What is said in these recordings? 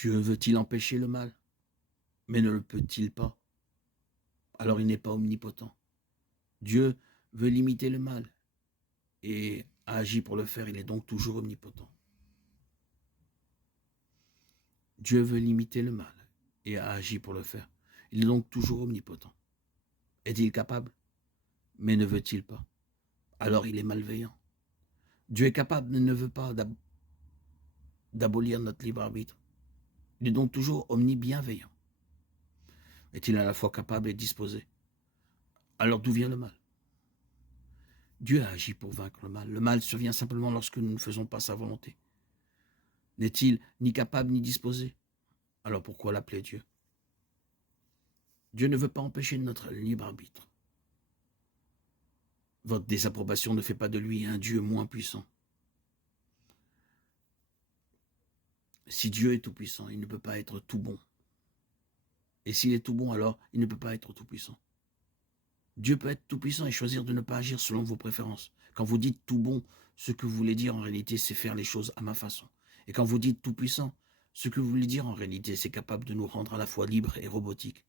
Dieu veut-il empêcher le mal? Mais ne le peut-il pas? Alors il n'est pas omnipotent. Dieu veut limiter le mal et a agi pour le faire, il est donc toujours omnipotent. Dieu veut limiter le mal et a agi pour le faire. Il est donc toujours omnipotent. Est-il capable? Mais ne veut-il pas? Alors il est malveillant. Dieu est capable, mais ne veut pas d'abolir notre libre arbitre. Il est donc toujours omnibienveillant. Est-il à la fois capable et disposé? Alors d'où vient le mal? Dieu a agi pour vaincre le mal. Le mal survient simplement lorsque nous ne faisons pas sa volonté. N'est-il ni capable ni disposé? Alors pourquoi l'appeler Dieu? Dieu ne veut pas empêcher notre libre arbitre. Votre désapprobation ne fait pas de lui un Dieu moins puissant. Si Dieu est tout puissant, il ne peut pas être tout bon. Et s'il est tout bon, alors il ne peut pas être tout puissant. Dieu peut être tout puissant et choisir de ne pas agir selon vos préférences. Quand vous dites tout bon, ce que vous voulez dire en réalité, c'est faire les choses à ma façon. Et quand vous dites tout puissant, ce que vous voulez dire en réalité, c'est capable de nous rendre à la fois libres et robotiques.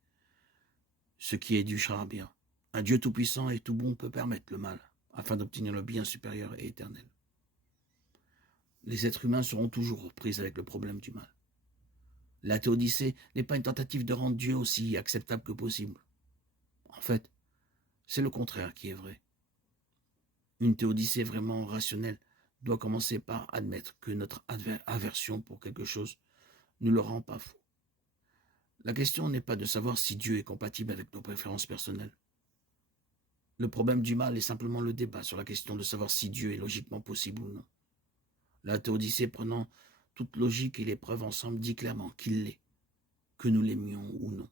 Ce qui est du charabia. Un Dieu tout puissant et tout bon peut permettre le mal, afin d'obtenir le bien supérieur et éternel. Les êtres humains seront toujours aux prises avec le problème du mal. La théodicée n'est pas une tentative de rendre Dieu aussi acceptable que possible. En fait, c'est le contraire qui est vrai. Une théodicée vraiment rationnelle doit commencer par admettre que notre aversion pour quelque chose ne le rend pas faux. La question n'est pas de savoir si Dieu est compatible avec nos préférences personnelles. Le problème du mal est simplement le débat sur la question de savoir si Dieu est logiquement possible ou non. La théodicée, prenant toute logique et les preuves ensemble, dit clairement qu'il l'est, que nous l'aimions ou non.